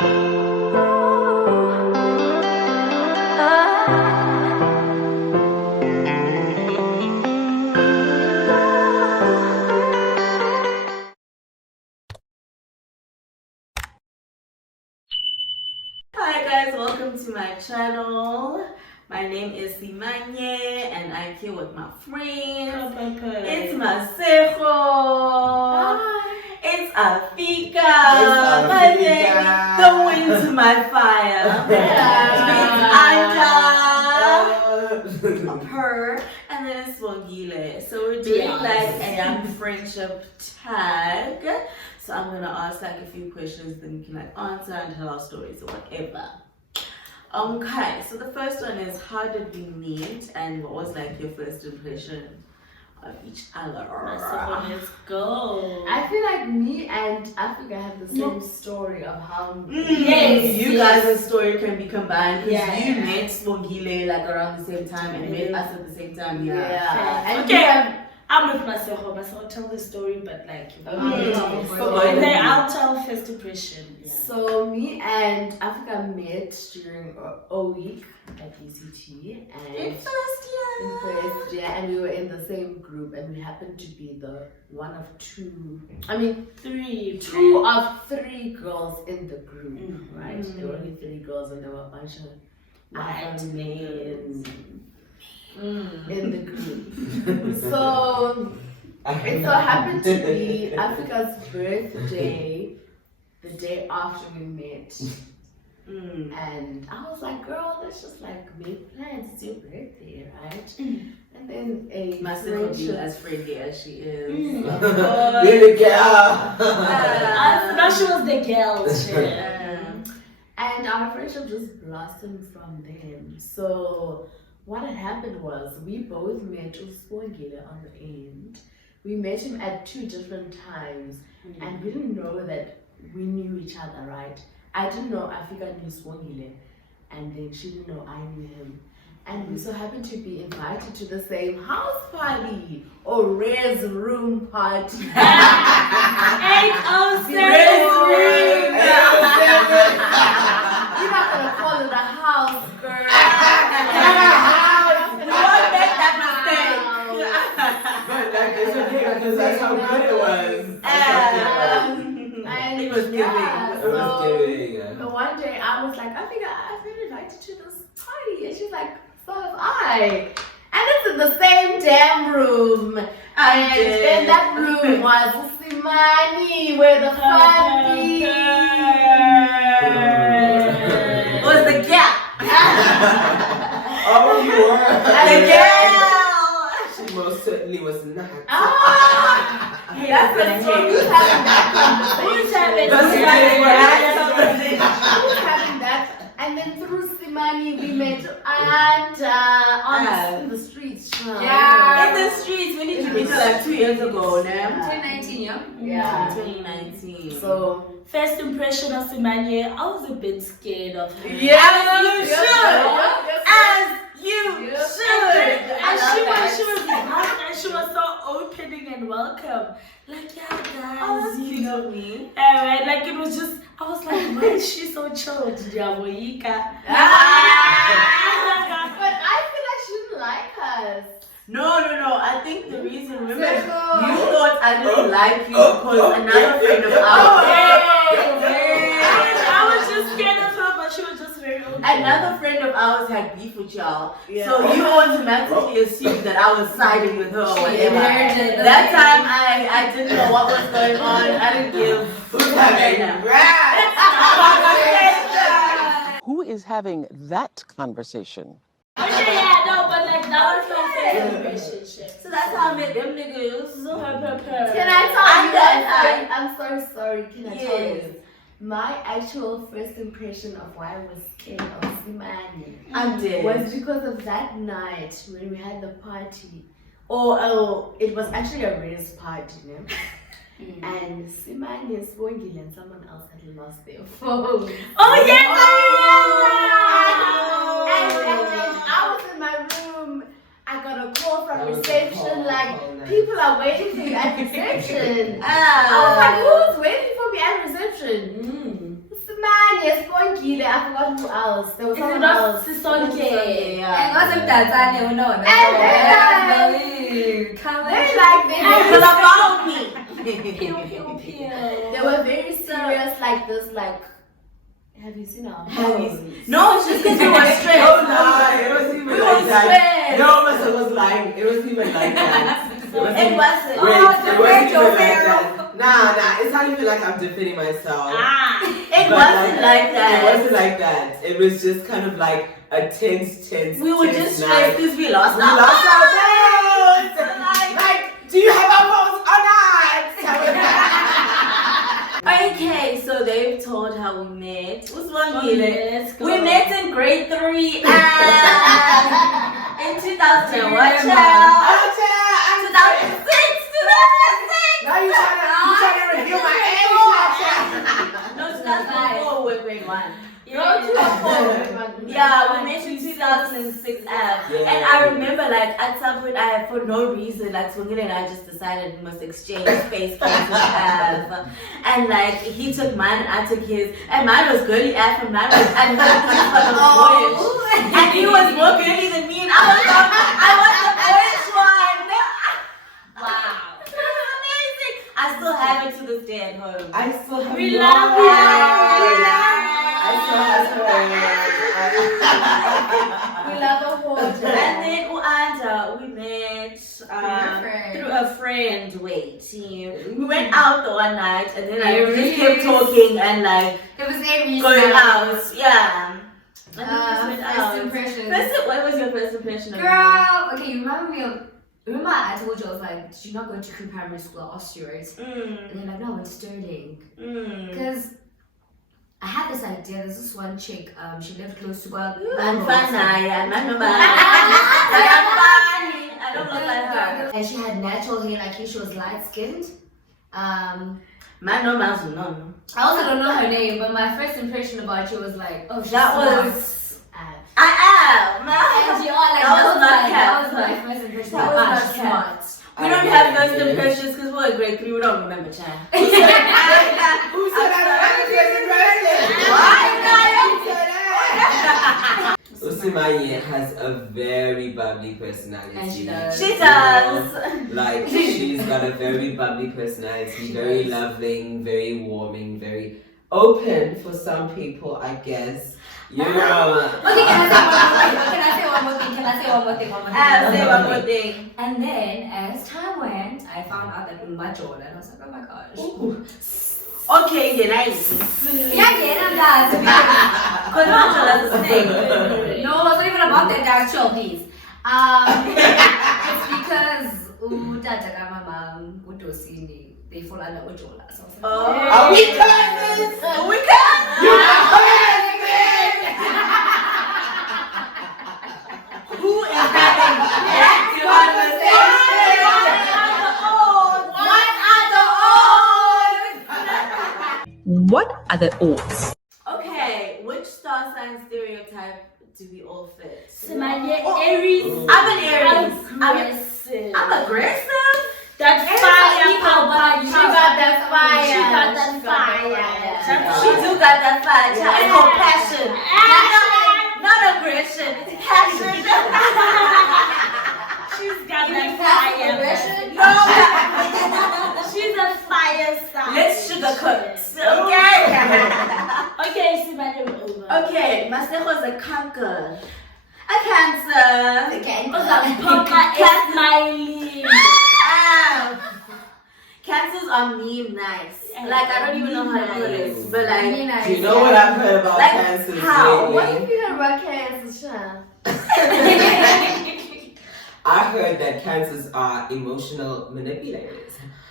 Hi guys, welcome to my channel. My name is Simanye and I'm here with my friends. It's Masego. It's Afika. My name is the wind to my fire. It's her, and then it's Wongile. So we're doing like a young friendship tag. So I'm gonna ask like a few questions, then you can like answer and tell our stories or whatever. Okay, so the first one is, how did we meet and what was like your first impression of each other? Let's go. I feel like me and Afika have the same story of how you guys' story can be combined because you met Wongile like around the same time and met us at the same time. And okay. I'm with Masego. Masego tell the story, but like and then I'll tell first impression. So me and Afika met during a week at ECT and in first year, and we were in the same group, and we happened to be the two of three girls in the group, right? There were only 3 girls, and there were a bunch of other men in the group. So it so happened to be Africa's birthday the day after we met. And I was like, girl, let's just like make plans. It's your birthday, right? And then Masego being as friendly as she is. You're the girl. Now she was the girl. And our friendship just blossomed from then. So what had happened was we both met Uswongile on the end. We met him at 2 different times, and we didn't know that we knew each other, right? I didn't know Afika knew Swongile, and then she didn't know I knew him. And we so happened to be invited to the same house party or res room party. 807 room. You're not gonna call it a house, girl. It's okay because that's how good it was. And it was giving. So one day I was like, I think I've been invited to this party, and she's like, so have I. And it's in the same damn room. And in that room was Simanye, where the fun be. Was the gap. Oh, you were. The girl. She most certainly was not. That's the story. Who's having that? And then through Simanye, we met in the streets. In the streets. We need to meet her like 2 years ago, 2019, yeah. 2019. So first impression of Simanye, I was a bit scared of her. As you should. And she was so opening and welcome. Like, guys. Oh, that's cute of me. Right, like it was just, I was like, why is she so chilled? But I feel like she didn't like us. No. I think the reason, remember, you thought I didn't like you because another friend of ours. I was just scared of her, but she was just very open. Another friend of ours had beef with y'all, so you automatically assumed that I was siding with her or whatever. That time I didn't know what was going on. I didn't give. Who is having that conversation? But like that was my first relationship. So that's how I met them niggas. Can I tell you? I'm so sorry. Can I tell you? My actual first impression of why I was scared of Simanye was because of that night when we had the party. It was actually a race party, you know? And Simanye, Swongile, and someone else had lost their phone. Oh yes! And I was in my room. I got a call from reception, like, people are waiting for you at reception. I was like, who's waiting for me at reception? Simanye, Swagile, I forgot who else. There was Is it someone not else. Sisonke? Yeah. And wasn't that no, no. And they're like, Because about me. Pew, pew, pew. they were very serious, like this, like, have you seen our homes? No, it's just because you were stressed. Don't lie. It wasn't even like that. stressed. No, Masego was lying. It wasn't even like that. It wasn't. Wait, it wasn't even like Pharaoh. that. Nah, it's not even like I'm defending myself. It But wasn't like that. It wasn't like that. It was just kind of like a tense We were just stressed night. because we lost We our lost our phones. phones. Like, do you have our phones or not? Okay, so they've told how we met. What's one Let's go. We met in grade 3 in 2000. What, child? 2006. Now you trying to reveal my age, No, 2004. We're grade 1. Yeah. Yeah, we met in 2006 app. Yeah. And I remember like at some point I for no reason like Swangile and I just decided we must exchange space cases app. And like he took mine and I took his. And mine was girly app and mine was and boyish. And he was more girly than me and I was the boyish one. Wow. It was amazing. I still have it to this day at home. I still have We yours. love you. I still have hers. We love a whole And then Uanda, we met through a friend. We went out the one night and then like, we just kept talking and like It was Aries. going out. Yeah. And then we just went First out. impression. What was your first impression of me? Girl, okay, you remember me of. Remember I told you I was like, did you not go to pre-primary school? I asked you, right? Mm, And you're like, no, I went to Sterling. mm. Because I had this idea, there's this one chick, she lived close to God. I'm fine, yeah. I'm funny. I don't look like her. And she had natural hair, like she was light skinned. Man, no, no. I also don't know her name, but my first impression about you was like, oh, she's That smart. was. I am. And you are like, That was not that was cat. my first impression. That Like, was she's not smart. We don't have first impressions because we're in grade 3. We don't remember, child. Who said that? Simanye has a very bubbly personality. And she does. She does. Like, she's got a very bubbly personality, very loving, very warming, very open for some people, I guess. You know. Okay, can I say one more thing? Say one more thing. And then as time went, I found out that Ulma Jordan. I was like, oh my gosh. Okay, yeah, nice. Yeah, I'm that. Because that's a thing. No, it's not even about that. That's chill, please. It's because Tata Mama Udosini, they fall under Ujola. So I was like, Oh. Are we cousins? We can. You are cousins! Who is having that conversation? What are the odds? Okay, which star sign stereotype do we all fit? Simanye, Aries. I'm an Aries. Aggressive. I'm aggressive. That Aries fire, is Papa. She got that fire. She got that fire. She do got that fire. Child. It's called passion. Not aggression. It's passion. She's got that fire. No. She's a fire sign. Let's sugarcoat. Okay. Okay, Simanye, we're over. Okay, Masego is a conquer. A Cancer. Papa is smiling. Cancers are meme nice. Like I don't even know how to put it, but like Do you know what I've heard about Like, cancers how? What lately? if you heard about cancer, Sha? I heard that cancers are emotional manipulators.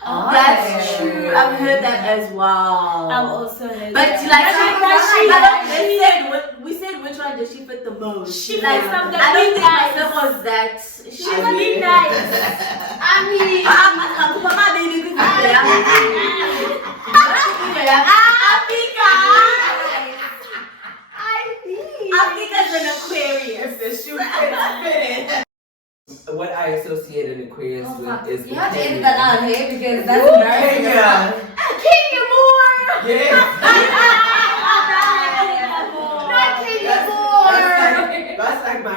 that's true. I've heard that as well. I've also heard But that. we said which one did she fit the most? She like, fits something I don't think nice. myself was that. She's really nice. I mean, Afika's an Aquarius. The shoe fitted. What I associate an Aquarius with is You have to Kenya. edit that out, hey, because that's embarrassing. Kenya. Kenya more. Yeah.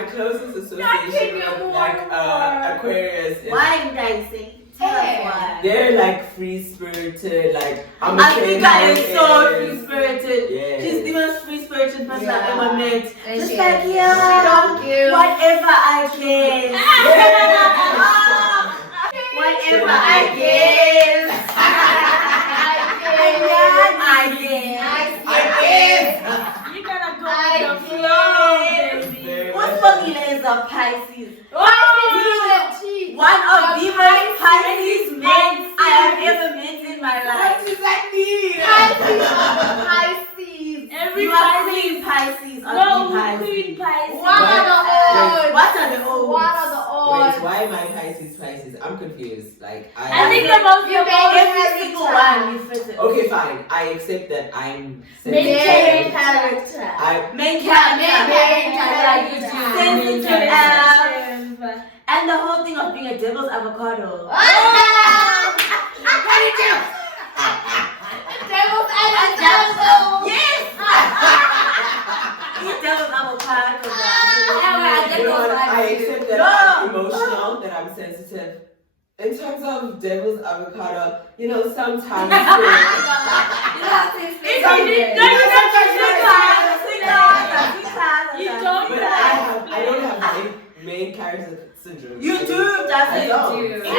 my closest association with like Aquarius is Why dicing? Tell us why. they're like free spirited, like Afika is so free spirited. Yeah. She's the most free spirited person I've ever met. And Just she like, is. yeah, Cute. whatever I can. Whatever I can. You gotta go with the flow, baby. What's funny is a Pisces. Oh, One of the most Pisces men I have ever met in my life. What does that mean? Every You are Pisces. Queen Pisces or No, the Pisces. Queen Pisces. What are the odds? What are the odds? What are the odds? Wait, why am I Pisces? I'm confused. Like I think the most Every single one you fit it. okay, fine. I accept that I'm Main character. I Main character. Main Sensitive. And the whole thing of being a devil's avocado. Yes! He's devil's avocado. you know what? I accept that I'm emotional, that I'm sensitive. In terms of devil's avocado, you know, sometimes but I don't have main character syndrome. You do, that's I it. don't. In your mind,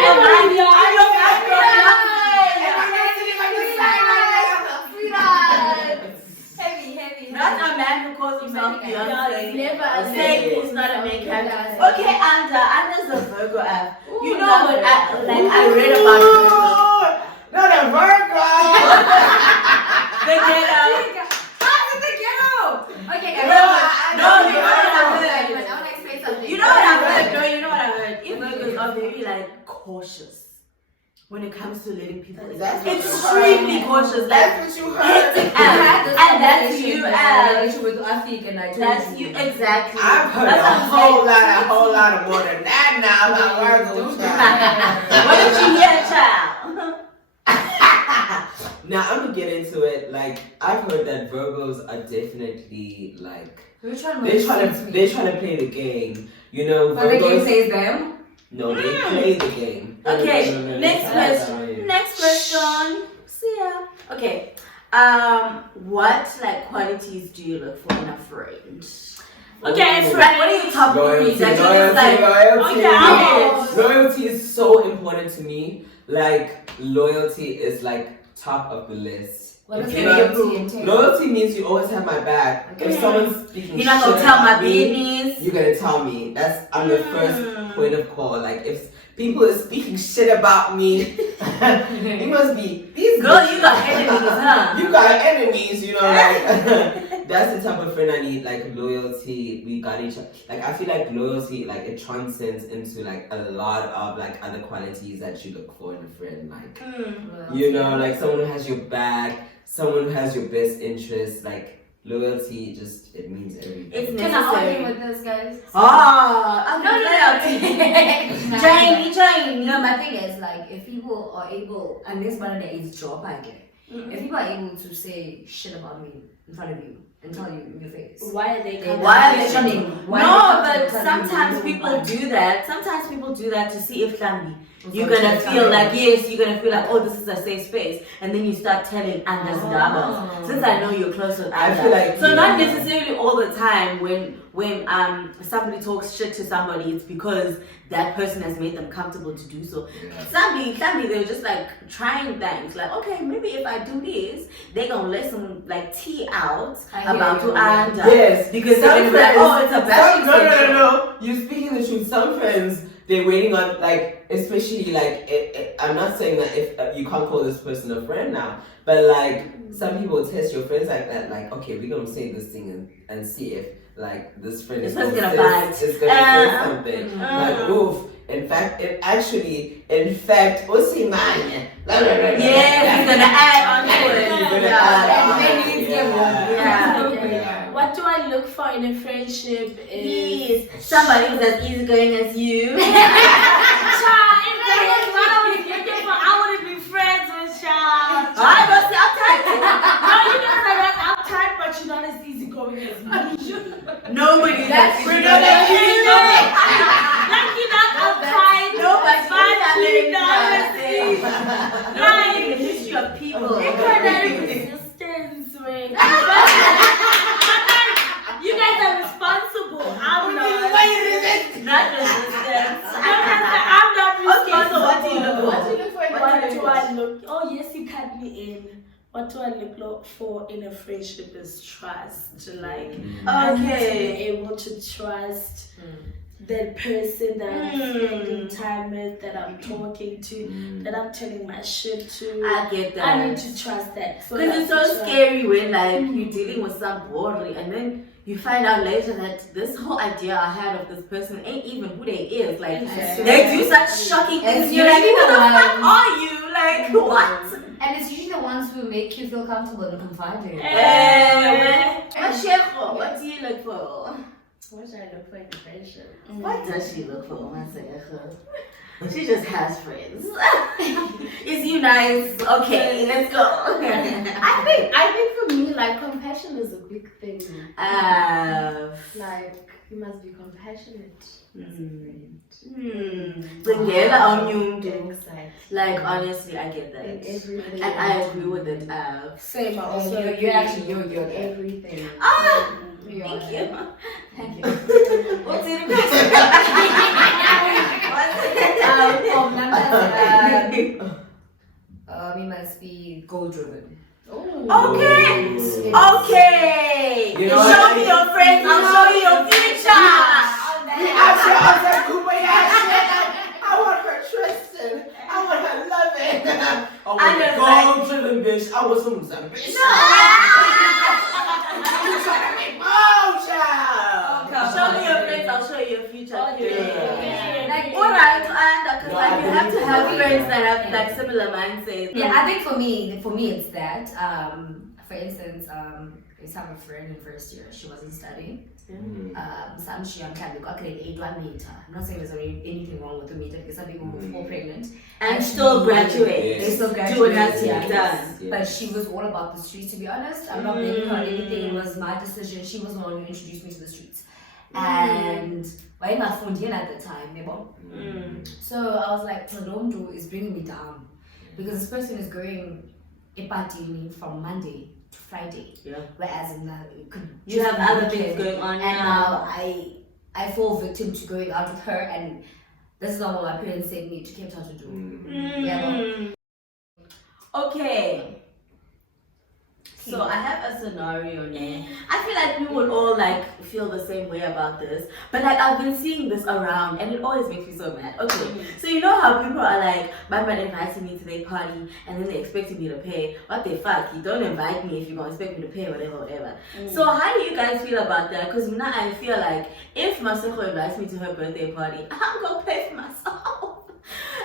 Heavy. not a man who calls himself Beyonce. Never Saying he's not a main character. Yeah. Okay, Anda's a Virgo app. Ooh, You know love what it. I read about Virgo. Not a Virgo! The ghetto. Okay, No, guys. no, you know what I heard. I want to explain something. You know what I heard, girl? You know what I heard? If Virgos are very like cautious when it comes to letting people in. That's what you Extremely heard. cautious. Like That's what you heard. hectic I had this and that's conversation you in as relation with Afika and I told that's you exactly. I've heard That's a what I'm whole lot of more than that now about Virgos. What did you hear, child? Now I'm gonna get into it. Like I've heard that Virgos are definitely like they're trying to play the game. You know, But the game Virgos. says them. No, they play the game. Okay, No, next that's question. how it is. Next question. See ya. Okay. What like qualities do you look for in a friend? Okay, it's Like, what are your top Loyalty, three? Like, you're just like, Okay, yes. Loyalty is so important to me. Like loyalty is like top of the list. What does If you're not- loyalty entail? Loyalty means you always have my back. If someone's speaking You're not shit gonna tell my about me, business. you're gonna tell me. I'm the first point of call. Like if people are speaking shit about me, it must be these Girl, bitches. you got enemies, huh? You got enemies, you know, like that's the type of friend I need, like loyalty. We got each other. Like I feel like loyalty, like it transcends into like a lot of like other qualities that you look for in a friend. Like you know, like someone who has your back, someone who has your best interest, like loyalty just it means everything. It's Can I argue necessary. with this, guys? Oh, No. Jane. No, my thing is like if people are able, and this one is job I get. If people are able to say shit about me in front of you and tell you in your face, Why are they coming? Why are they coming? coming? Why No, are but they coming? sometimes people do that. Sometimes people do that to see if you're gonna feel like, yes, you're gonna feel like, oh, this is a safe space, and then you start telling Anders Davos. Since I know you're close with I Anders, feel like so not necessarily all the time when somebody talks shit to somebody, it's because that person has made them comfortable to do so. Somebody they're just like trying things, like, okay, maybe if I do this, they're gonna let some like tea out I hear about you. to Anders. Yes, Because some they're gonna be like, friends- oh, it's a bashing session. No. You're speaking the truth. Some friends, they're waiting on, like, especially, like, I'm not saying that if you can't call this person a friend now, but, like, some people test your friends like that, like, okay, we're going to say this thing and see if, like, this friend is This going one's to gonna bite. say something. Like, oof. In fact, Simanye. Yeah, he's gonna add on to it. He's gonna Yeah. add on. Yeah. What do I look for in a friendship is Yes, somebody who's as easygoing as you. I wouldn't be friends with Sean. I was uptight. No, you guys are not uptight, but you're not as easygoing as me. Nobody That's is true. easygoing as you. I look for in a friendship is trust. Like, Okay. I need to be able to trust that person that I'm spending time with, that I'm talking to, that I'm telling my shit to. I get that. I need to trust that. Because it's so scary when like you're dealing with some boring and then you find out later that this whole idea I had of this person ain't even who they is. Like they do such shocking things. You're like, who the fuck are you? Like what? And it's usually the ones who make you feel comfortable and confiding. What do you look for? What should I look for in a friendship? What does she look for, Masego? She just has friends. Is you nice? Okay, let's go. I think for me, like, compassion is a big thing. Like, you must be compassionate. Bringela on you. Exactly. Like honestly, I get that, In everything. and I agree with it. Same. Also, you're everything. Thank you. Thank you. What's it? We must be goal driven. Okay. Okay. You know show what? me your friends. I'll show you your future. I want her Tristan. I want her loving. I want I a know, gold-driven bitch. I want someone who's ambitious. Show me your friends. I'll show you your future. Okay. Alright, and because like you have to have friends that have like similar mindsets. Yeah, I think for me it's that. For instance, I used to have a friend in first year. She wasn't studying. Some she on campus got grade 8 1 meter. I'm not saying there's anything wrong with the meter because some people who fall pregnant And still graduate. They still Do graduate. what has to be yeah. done. But she was all about the streets, to be honest. I'm not blaming her on anything. It was my decision. She was the one who introduced me to the streets. And why my phone at the time, so I was like, Tolomdo is bringing me down because this person is going Ipatini from Monday to Friday. Yeah. Whereas in the, You have other things going on and now I fall victim to going out with her, and this is not what my parents sent me to Cape Town to do. Yeah. Okay. So I have a scenario now. I feel like we would all like feel the same way about this, but like I've been seeing this around, and it always makes me so mad. Okay, so you know how people are like, my man invited me to their party, and then they expected me to pay. What the fuck? You don't invite me if you're gonna expect me to pay, whatever. So how do you guys feel about that? Because now I feel like if Masego invites me to her birthday party, I'm gonna pay for myself.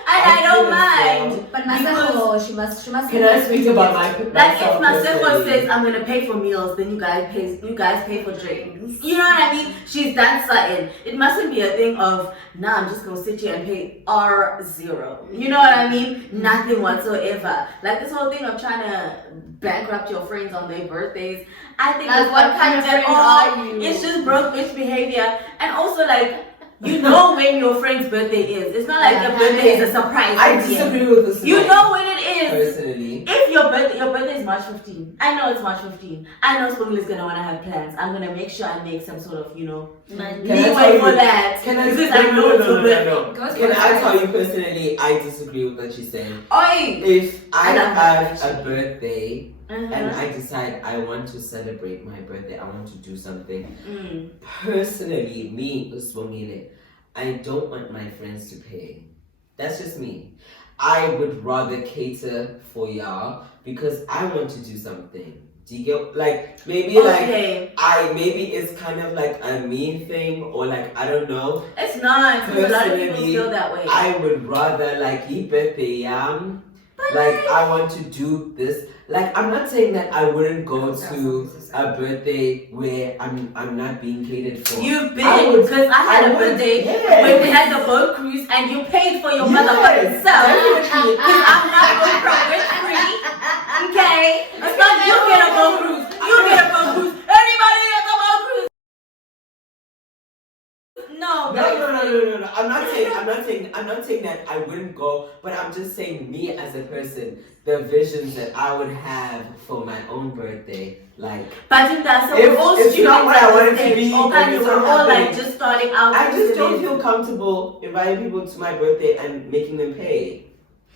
I don't mind. But Masego, she must. Can I speak about my like if Masego says I'm gonna pay for meals, then you guys pay for drinks. You know what I mean? She's done something. It mustn't be a thing of I'm just gonna sit here and pay R0. You know what I mean? Nothing whatsoever. Like this whole thing of trying to bankrupt your friends on their birthdays. I think Like, what kind of friend are you? It's just broke bitch behavior, and also like. You know when your friend's birthday is. It's not like your birthday is a surprise. I disagree with this. You know when it is. Personally. If your birthday is March 15. I know it's March 15. I know Spoonley is gonna wanna have plans. I'm gonna make sure I make some sort of, leeway for that. Can I because I know it's your birthday. no. Can I tell you personally, I disagree with what she's saying. Oi! If I love that have a birthday and Uh-huh. I decide I want to celebrate my birthday, I want to do something. Mm. Personally, me, Uswongile, I don't want my friends to pay. That's just me. I would rather cater for y'all because I want to do something. Do you get maybe maybe it's kind of like a me thing or like I don't know. It's not because a lot of people Personally, feel that way. I would rather eat birthday yam. I want to do this. I'm not saying that I wouldn't go to a birthday where I'm not being catered for. You've been because I had a birthday when we had the boat cruise and you paid for your motherfucking self. Because I'm not going for rich free. Okay? It's not you get a boat cruise. You get a boat cruise. Everybody gets a boat cruise. No. I'm not saying that I wouldn't go, but I'm just saying me as a person, the visions that I would have for my own birthday, But in that, so If we're all it's students not what I at wanted this to stage. be, Okay, then it's we're not all happening. just starting out. I just don't feel comfortable inviting people to my birthday and making them pay.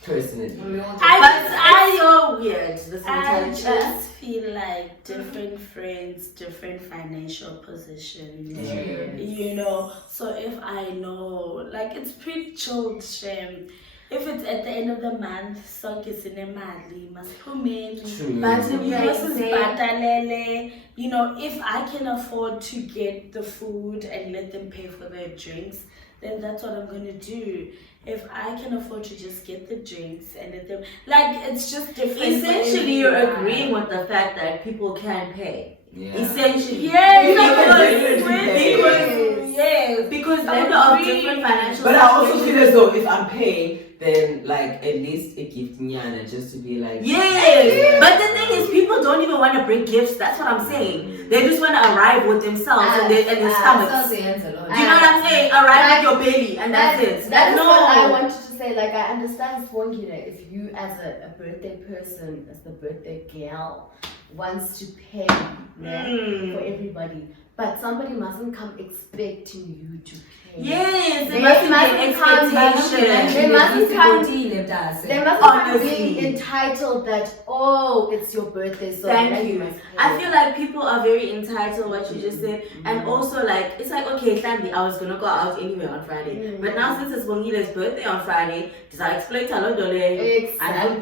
Personally. It's so weird. This I mentality. just feel like different friends, different financial positions. You know, so if I know, like, it's pretty chilled, shame. If it's at the end of the month, so it's in a mali, must come in. But to be You know, if I can afford to get the food and let them pay for their drinks, then that's what I'm gonna do. If I can afford to just get the drinks and let them, like, it's just different. Essentially, you're agreeing with the fact that people can pay. Yeah. Essentially, because level of different financial. But I also feel as though if I'm paying, then like at least a gift nyana just to be like. Yes, but the thing is, people don't even want to bring gifts. That's what I'm saying. They just want to arrive with themselves and their stomachs. Do you know what I'm saying? Arrive with your belly, and that's it. That's what I wanted to say. Like, I understand Swangile, if you as a birthday person, as the birthday girl, wants to pay for everybody, but somebody mustn't come expecting you to pay. Yes, They mustn't mustn't be come expectation. They mustn't come. They mustn't come Honestly. being entitled that, oh, it's your birthday, so Thank you you. must pay. I feel like people are very entitled, what you just said, and also like it's like, okay, Sandy, I was gonna go out anyway on Friday, but now since it's Bongile's birthday on Friday, does I explain to Hello Dole? Exactly.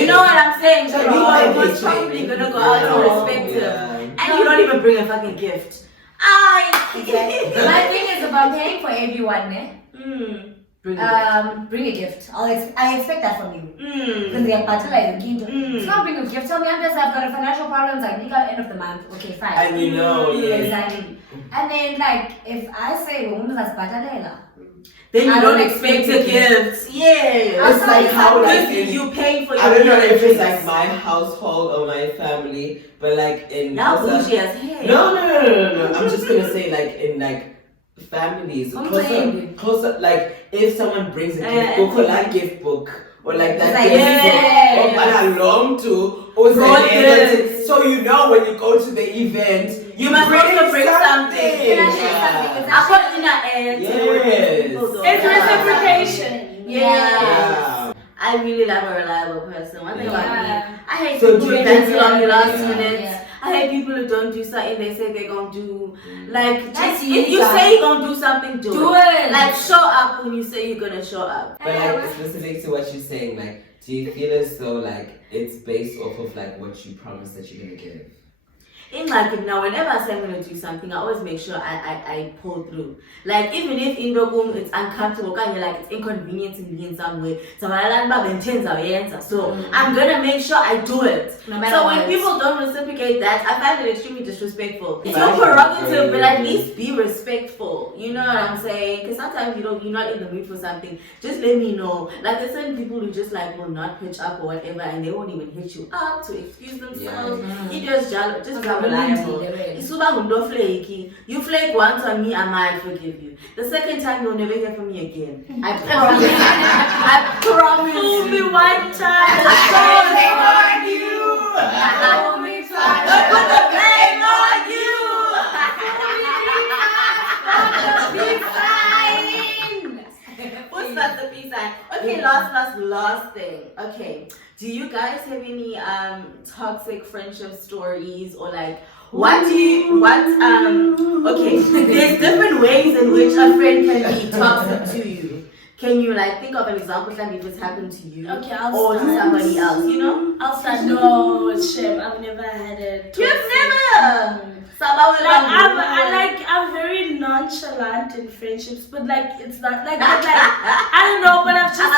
You know what I'm saying? So You you are are most getting probably paid. gonna go out to respect him, and you don't even bring a fucking gift. My thing is about paying for everyone, ne? Bring a gift. I expect that from you. Because they are it's not bring a gift. Tell me, I've got a financial problems. I need at the end of the month. Okay, fine. And you know, Exactly. And then, like, if I say, then you I don't don't expect expect a gift. Yeah. It's like how like you paying for your I don't know if it's gifts. like my household or my family, but like in Now Kosa- bougie as hell. No. I'm just gonna say like in like families, closer. Like if someone brings a gift book or like gift book or like that Like, gift book or belong to or Yes. so you know when you go to the event You must also bring something. Yeah. I put in an end. Yes. It's reciprocation. Yeah. I really love a reliable person. One thing about me, I hate So people who do you cancel think- on the last Yeah. minute. Yeah. I hate people who don't do something they say they're gonna do. Like, That's just, if you illegal. say you're gonna do something, do it. it. Like, show up when you say you're gonna show up. But like specific to what you're saying, like, do you feel as though like it's based off of like what you promised that you're gonna give? In like now, whenever I say I'm gonna do something, I always make sure I pull through. Like even if in Rogum it's uncomfortable, kind of like it's inconveniencing me in some way. So I'm gonna make sure I do it. No matter So when what. people don't reciprocate that, I find it extremely disrespectful. It's your prerogative, but at least be respectful. You know what I'm saying? Because sometimes you're not in the mood for something. Just let me know. Like there's certain people who just like will not pitch up or whatever, and they won't even hit you up to excuse themselves. You just be reliable. You flake once on me, I might forgive you. The second time you'll never hear from me again. I promise. I promise. Fool me one time. I on you. Put the blame on you. What's that? The peace sign. Okay, last thing. Okay, do you guys have any toxic friendship stories or like okay, there's different ways in which a friend can be toxic to you. Can you like think of an example like if it's happened to you Okay, I'll or to start. somebody else, you know? I'll start. No, shame. I've never had a. You've never. I'm very nonchalant in friendships, but like it's not like I don't know, but I've just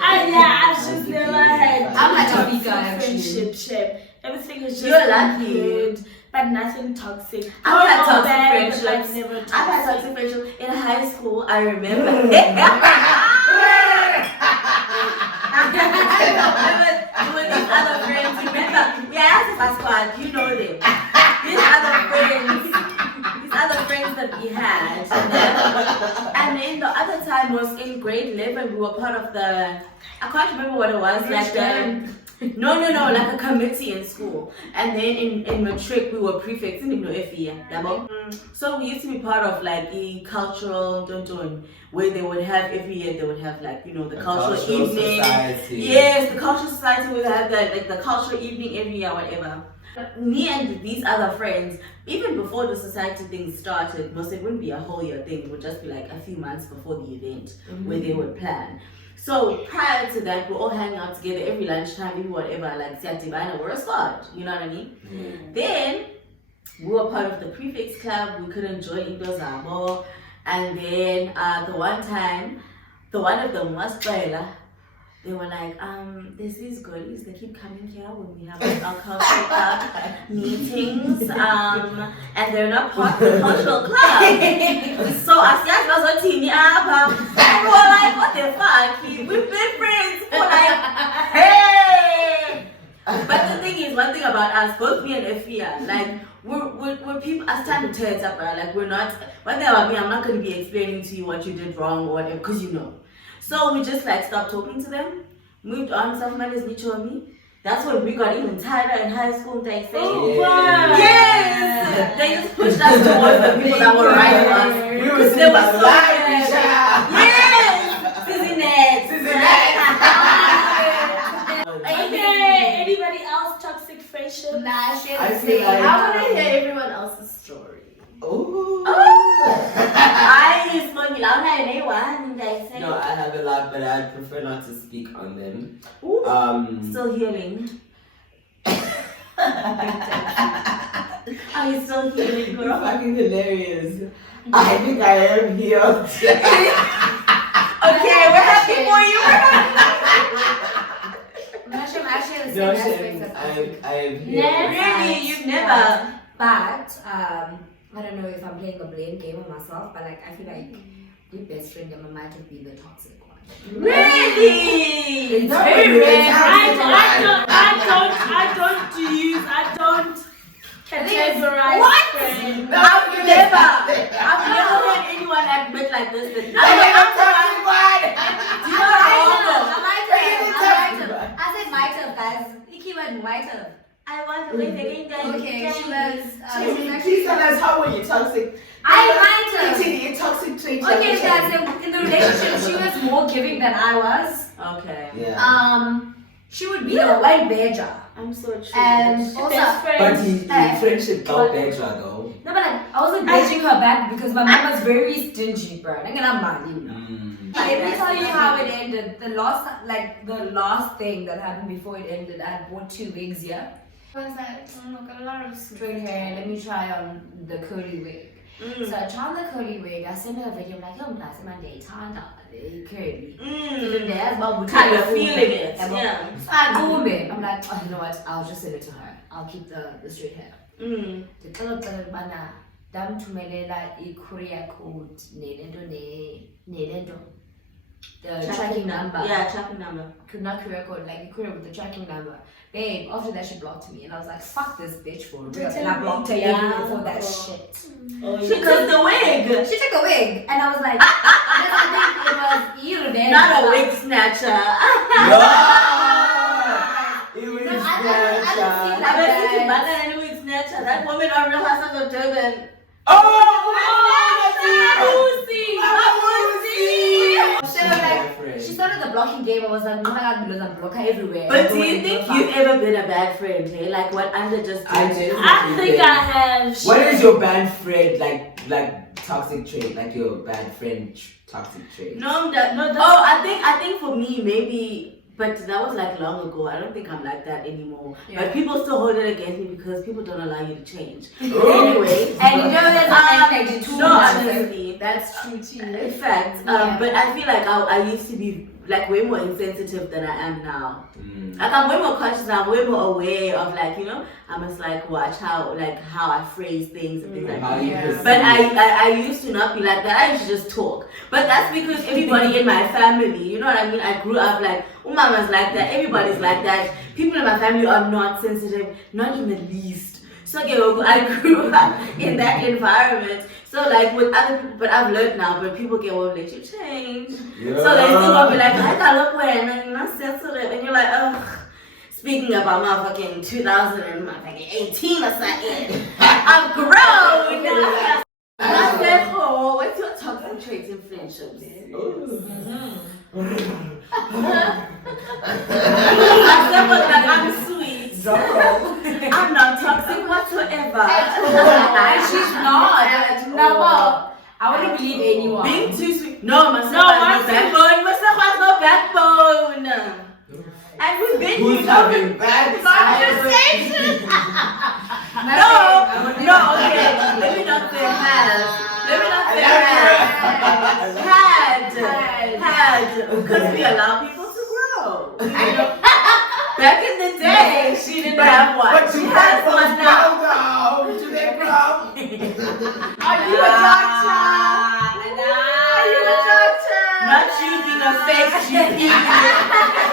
I've just never had. I'm like toxic Afika, actually. friendship. Shame. Everything is just You're lucky. good, but nothing toxic. I've had Good or toxic bad, but, like, friendships. never I've had toxic. toxic friendships in high school. I remember. It was these other friends. Remember? Yeah, that's my squad. You know them. These other friends that we had. And then the other time was in grade 11. We were part of the. I can't remember what it was. Like the. No, like a committee in school. And then in matric we were prefects in Afika. So we used to be part of like a cultural where they would have every year they would have like, you know, the cultural evening. Society. Yes, the cultural society would have that, like the cultural evening every year, whatever. Me and these other friends, even before the society thing started, most it wouldn't be a whole year thing, it would just be like a few months before the event where they would plan. So prior to that, we all hang out together every lunchtime, every whatever, like Siatibana, we're a squad, you know what I mean? Then we were part of the prefects club, we couldn't join Into Zabo. And then the one time, the one of them was Bella. They were like, there's these girlies, they keep coming here when we have like, our cultural club meetings, and they're not part of the cultural club. So I said, I was a teeny we were like, what the fuck? We've been friends. We were like, hey! But the thing is, one thing about us, both me and Afia, like, we're people, as time turns up, right? Like, we're not, one thing about me, I'm not going to be explaining to you what you did wrong or whatever, because you know. So we just like stopped talking to them, moved on, some money's me. That's when we got even tighter in high school, they say. Oh, wow. Yes! They just pushed us towards the people that were right for us. We were sitting by the library. Yes! Okay, anybody else toxic friendship? Nah, shit. I feel like- I want to hear everyone else's story. Ooh. I smoke one, they say. No, I have a lot, but I prefer not to speak on them. Ooh, still healing. Are you still healing, You're girl? fucking hilarious. I think I am healed. Okay, we're happy for you. I'm actually the same No, aspects Shem, as I am healed. Really? You've never? But I don't know if I'm playing a blame game on myself, but like I feel like your best friend Emma might have been the toxic one. Really? It's Not very really the rare. toxic I don't categorize What? friends. I've never heard anyone admit like this. That I said might have, guys. The keyword might have. I want to live again. Okay, she was. Please tell us how were you toxic? I might have. Your toxic trait. Okay, guys. So in the relationship, she was more giving than I was. Okay. Yeah. She would be a white beja. I'm so true. And Best also, But friends. the friendship got better though. no, but like, I wasn't begging her back because my mom was very stingy, bro. I'm gonna marry you. Let me tell you how it ended. The last thing that happened before it ended, I had bought 2 wigs here. I was like, oh, got a lot of straight hair. Let me try on the curly wig. So I tried on the curly wig. I sent her a video. I'm like, oh, I'm my day, curly. Kind of feeling it. Yeah. So I go in. I'm like, oh, you know what? I'll just send it to her. I'll keep the straight hair. Damthumelela i-courier code nelento the tracking number. Yeah, tracking number. Not courier code, like the courier with the tracking number. Babe, after that she blocked me and I was like, fuck this bitch for real. And I blocked her everywhere for that shit. She took the wig. She took a wig and I was like, I think it was irrevenge. Not a wig snatcher. It was No, I don't see I bet you that. better than a wig snatcher. That woman on Real Housewives of Durban. She started the blocking game. I was like, oh my god, because I'm blocker everywhere. But do you think you've ever been a bad friend, hey? Like what Anda just did? I think I have. What is your bad friend like toxic trait? Like your bad friend toxic trait? No, I think for me maybe, but that was like long ago. I don't think I'm like that anymore. Yeah. But people still hold it against me because people don't allow you to change. Oh. Anyway, And you know that's too no, much. honestly, That's true too. in fact, Yeah. but I feel like I used to be like way more insensitive than I am now. Mm. Like I'm way more conscious. I'm way more aware of like I must like watch how I phrase things and things like How that. you Yeah. perceive- But I used to not be like that. I used to just talk. But that's because everybody in my family, you know what I mean? I grew up like, Umama's like that, everybody's like that. People in my family are not sensitive, not in the least. So I grew up in that environment. So like with other people, but I've learned now, but people won't let you change. Yeah. So they still gonna be like, I gotta look when and you're not sensitive. And you're like, ugh. speaking about motherfucking 2018 or something. I'm grown. Masego, what's your toxic traits in friendships? Masego's like, I'm sweet. I'm not toxic whatsoever. And she's not. No, well, I wouldn't believe anyone. Being too sweet. No, Masego has no backbone. Masego has no backbone. And we've been Who's having bad Conversation. No, okay. Let me not say has. Let me not say had. Because we allow people to grow. You know? Back in the day, she didn't have one. But She has one now. now. Do they come? Are you a doctor? Are you a doctor? Not you being a fake GP.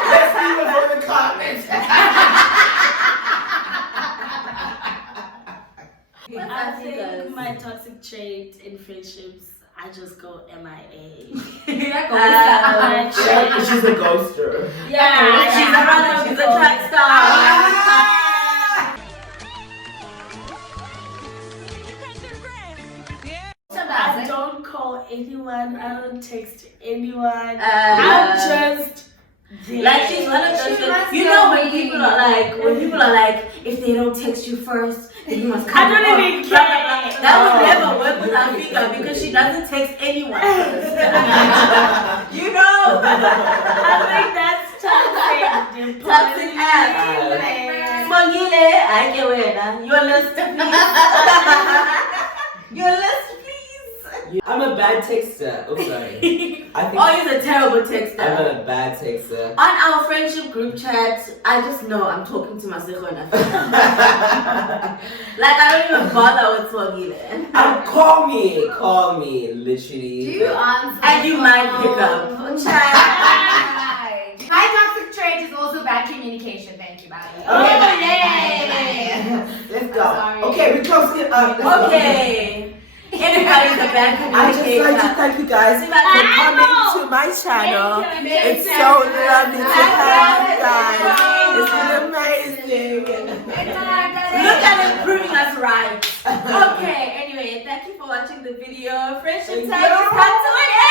Let's leave it for the comments. I think my toxic trait in friendships, I just go MIA. She's a ghoster. Yeah, She's a runner, she's a track star. I don't call anyone, I don't text anyone. I'm just like she's one of those girls. You know when people are like, if they don't text you first, then you must come. I don't even care. That would never work with Afika because she doesn't text anyone first. You know? I think that's toxic. Toxic ass. Smogile, I get it. Your list, please. Your list, please. I'm a bad texter. Oh, sorry. I think Oh, you're a terrible texter. I'm a bad texter. On our friendship group chat, I just know I'm talking to Masego and Afika. Like, I don't even bother with Swagile. Call me, literally. Do you answer? And you might pick up. My toxic trait is also bad communication. Thank you, buddy. Okay. Yay! Let's go. Sorry. Okay, we close it up. Let's go. Okay. Everybody's a bad I just communicator. like to thank you guys for coming to my channel. It's so lovely to have you guys. It's been amazing. Look at it proving us right. Okay, anyway, thank you for watching the video. Friendship time has come to an end.